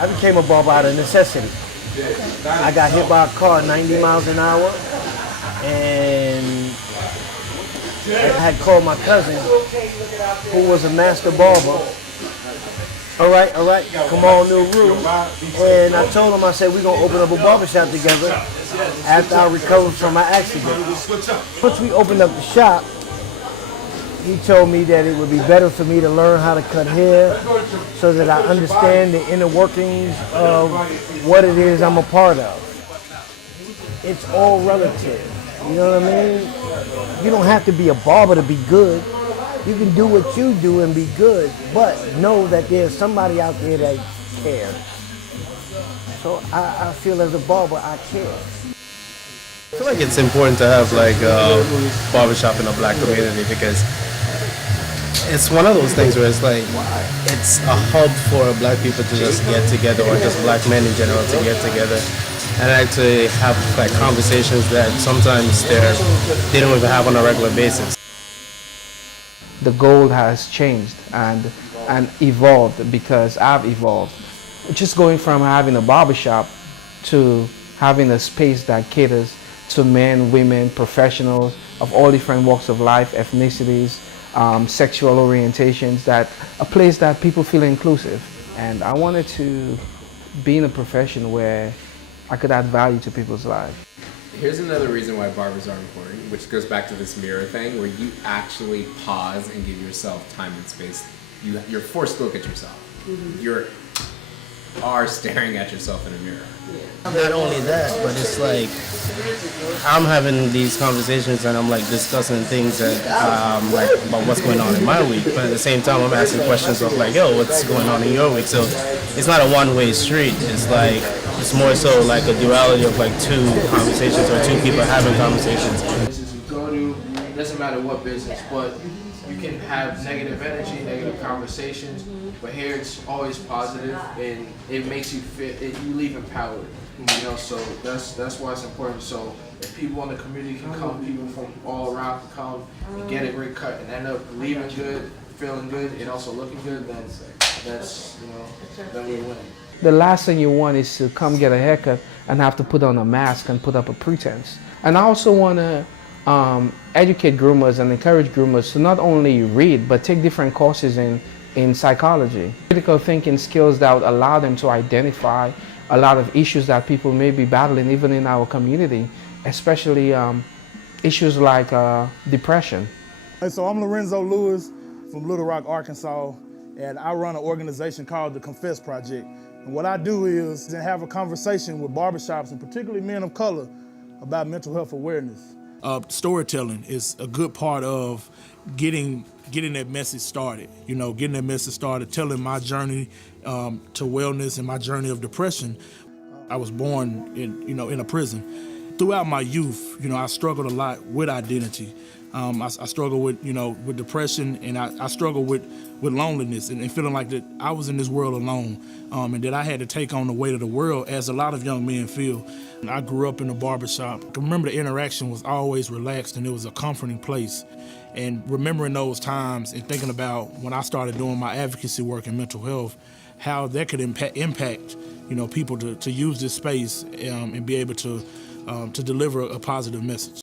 I became a barber out of necessity. I got hit by a car 90 miles an hour, and I had called my cousin, who was a master barber. All right, come on, new roof. And I told him, I said, we're going to open up a barbershop together after I recovered from my accident. Once we opened up the shop, he told me that it would be better for me to learn how to cut hair so that I understand the inner workings of what it is I'm a part of. It's all relative, you know what I mean? You don't have to be a barber to be good. You can do what you do and be good, but know that there's somebody out there that cares. So I feel as a barber, I care. I feel like it's important to have like a barbershop in a black community because it's one of those things where it's like, it's a hub for black people to just get together, or just black men in general to get together and actually have like conversations that sometimes they don't even have on a regular basis. The goal has changed and evolved because I've evolved. Just going from having a barbershop to having a space that caters to men, women, professionals of all different walks of life, ethnicities, sexual orientations, that a place that people feel inclusive. And I wanted to be in a profession where I could add value to people's lives. Here's another reason why barbers are important, which goes back to this mirror thing, where you actually pause and give yourself time and space. You're forced to look at yourself. Mm-hmm. You are staring at yourself in a mirror. Not only that, but it's like I'm having these conversations and I'm like discussing things that like about what's going on in my week, but at the same time I'm asking questions of like, yo, what's going on in your week? So it's not a one-way street. It's like it's more so like a duality of like two conversations or two people having conversations. Business you go to, it doesn't matter what business, but you can have negative energy, negative conversations, but here it's always positive and it makes you feel, you leave empowered. You know, so that's why it's important. So if people in the community can come, people from all around can come and get a great cut and end up leaving good, feeling good, and also looking good, then that's, you know, then we win. The last thing you want is to come get a haircut and have to put on a mask and put up a pretense. And I also want to educate groomers and encourage groomers to not only read, but take different courses in psychology. Critical thinking skills that would allow them to identify a lot of issues that people may be battling even in our community, especially issues like depression. Hey, so I'm Lorenzo Lewis from Little Rock, Arkansas, and I run an organization called the Confess Project. And what I do is to have a conversation with barbershops, and particularly men of color, about mental health awareness. Storytelling is a good part of getting that message started. You know, getting that message started, telling my journey to wellness and my journey of depression. I was born in a prison. Throughout my youth, I struggled a lot with identity. I struggled with depression, and I struggled with loneliness and feeling like that I was in this world alone, and that I had to take on the weight of the world, as a lot of young men feel. I grew up in a barbershop. I remember the interaction was always relaxed, and it was a comforting place. And remembering those times and thinking about when I started doing my advocacy work in mental health, how that could impact people to use this space and be able to deliver a positive message.